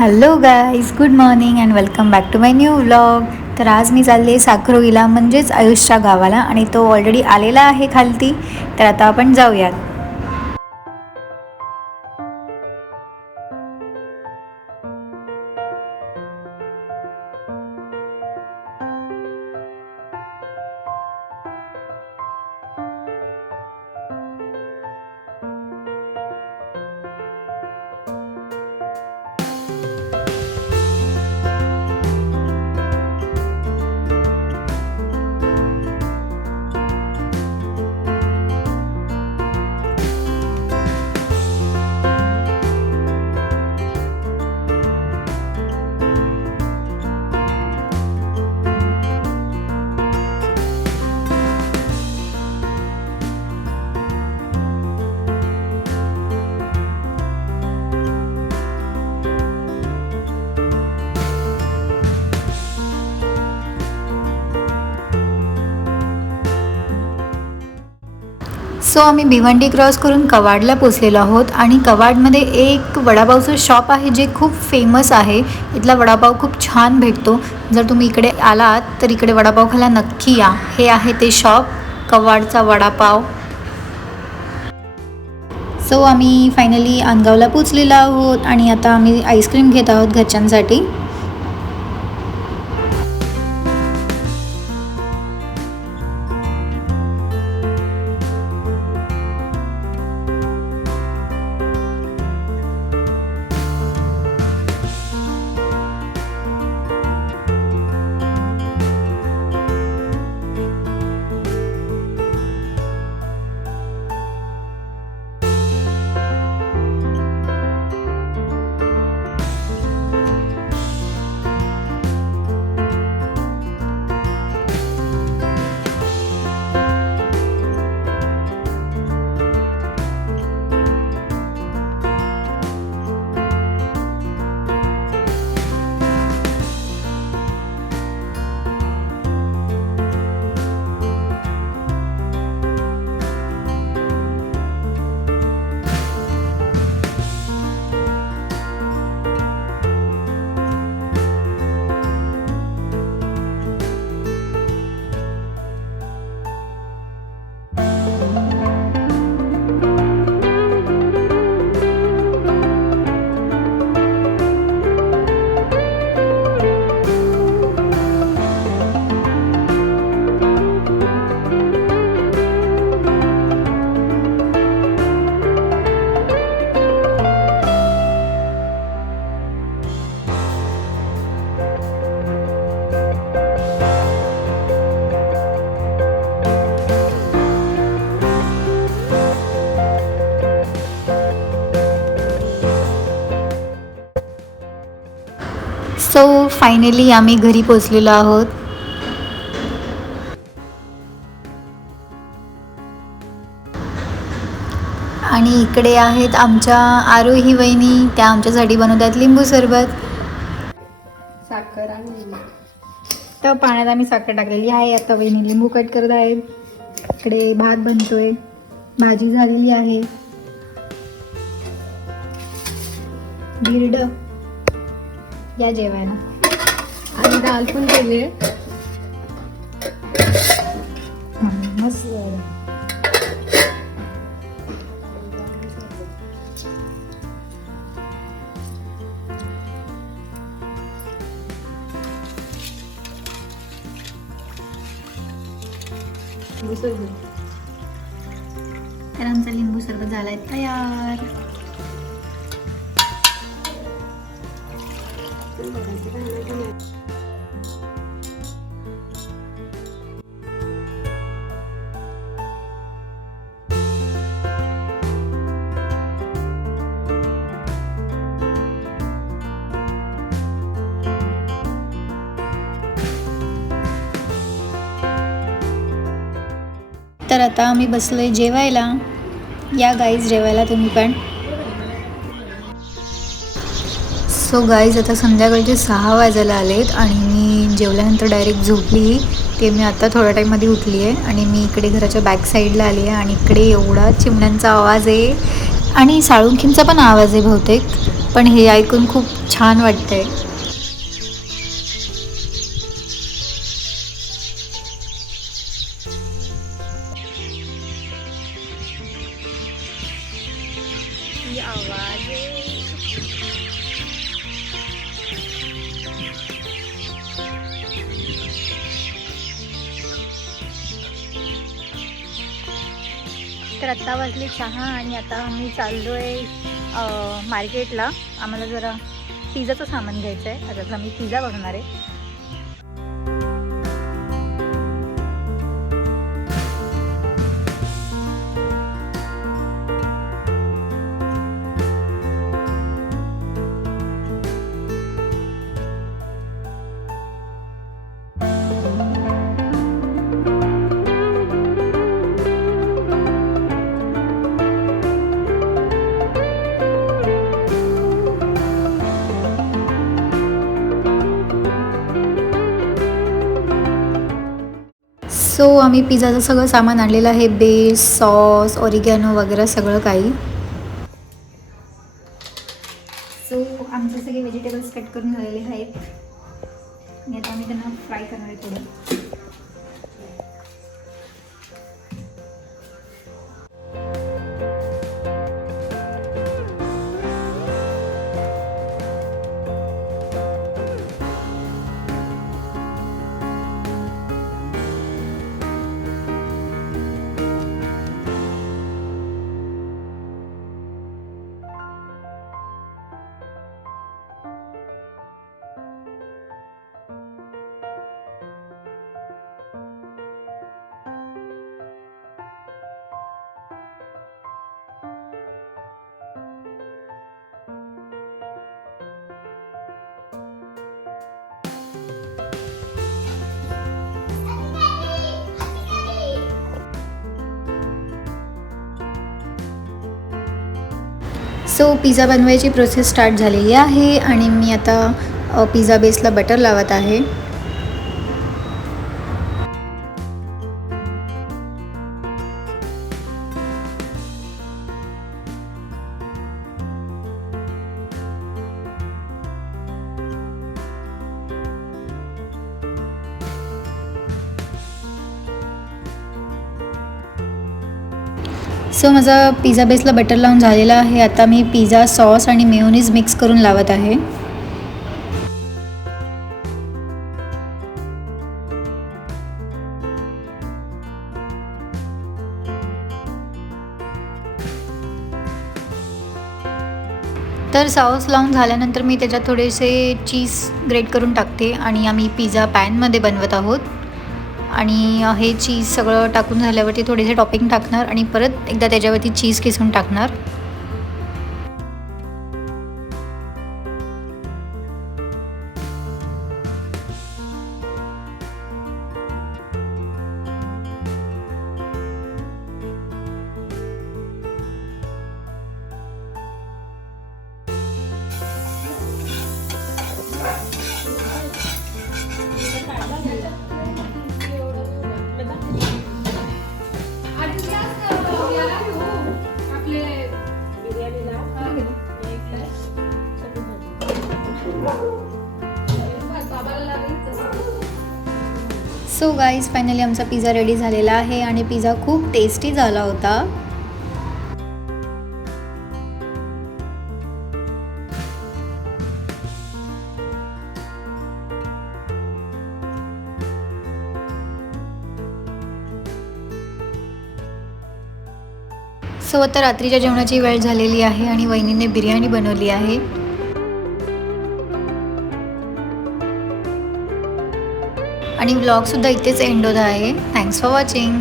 Hello guys good morning and welcome back to my new vlog तर आज मी चालले साखरोईला म्हणजेच आयुषच्या गावाला आणि तो ऑलरेडी आलेला आहे खालती. तर आता आपण जाऊयात. सो आम्ही भिवंडी क्रॉस करून कवाडला पोचलेलो आहोत आणि कवाडमध्ये एक वडापावचं शॉप आहे जे खूप फेमस आहे. इथला वडापाव खूप छान भेटतो. जर तुम्ही इकडे आलात तर इकडे वडापाव खायला नक्की या. हे आहे ते शॉप कवाडचा वडापाव. सो आम्ही फायनली अनगावला पोचलेलो आहोत आणि आता आम्ही आईस्क्रीम घेत आहोत घरच्यांसाठी. सो फायनली आम्ही घरी पोचलेलो आहोत. आणि इकडे आहेत आमच्या आरोही वहिनी त्या आमच्यासाठी बनवतात लिंबू सरबत. साखर आणि तर पाण्यात आम्ही साखर टाकलेली आहे. आता वहिनी लिंबू कट करत आहेत. इकडे भात बनतोय. भाजी झालेली आहे. गिरड. या जेवायला. आणि दाल पण केली मस्त. तर आमचा लिंबू सरबत झालाय तयार. तर आता आम्ही बसलोय जेवायला. या गाईज जेवायला तुम्ही पण. सो गाईज आता संध्याकाळचे सहा वाजायला आलेत आणि मी जेवल्यानंतर डायरेक्ट झोपली. ते मी आता थोड्या टाईममध्ये उठली आहे आणि मी इकडे घराच्या बॅक साईडला आली आहे आणि इकडे एवढा चिमण्यांचा आवाज आहे. आणि साळुंखींचा पण आवाज आहे बहुतेक पण हे ऐकून खूप छान वाटतं आहे तर आत्ता वाजले चहा आणि आता आम्ही चाललो आहे मार्केटला. आम्हाला जरा पिझ्झाचं सामान घ्यायचं आहे आता आम्ही पिझ्झा बघणार आहे. सो आम्ही पिझ्झाचं सगळं सामान आणलेलं आहे. बेस सॉस ऑरिगॅनो वगैरे सगळं काही. सो आमचे सगळे व्हेजिटेबल्स कट करून झालेले आहेत. आणि आता आम्ही त्यांना फ्राय करणार आहे थोडं. सो पिझ्झा बनवायची प्रोसेस स्टार्ट झालेली आहे आणि मी आता पिझ्झा बेसला बटर लावत आहे. सो माझा पिझ्झा बेसला बटर लावून झालेला आहे. आता मी पिझ्झा सॉस आणि मेयोनीज मिक्स करून लावत आहे. तर सॉस लावून झाल्यानंतर मी त्याच्यात थोडेसे चीज ग्रेट करून टाकते आणि आम्ही पिझ्झा पॅनमध्ये बनवत आहोत. आणि हे चीज सगळं टाकून झाल्यावरती थोडेसे टॉपिंग टाकणार आणि परत एकदा त्याच्यावरती चीज किसून टाकणार. गाईज फायनली आमचा पिझ्झा रेडी झालेला आहे आणि पिझ्झा खूप टेस्टी झाला होता. सो आता रात्रीच्या जेवणाची वेळ झालेली आहे आणि वहिनीने बिर्याणी बनवली आहे. आणि ब्लॉगसुद्धा इथेच एंड होत आहे. Thanks for watching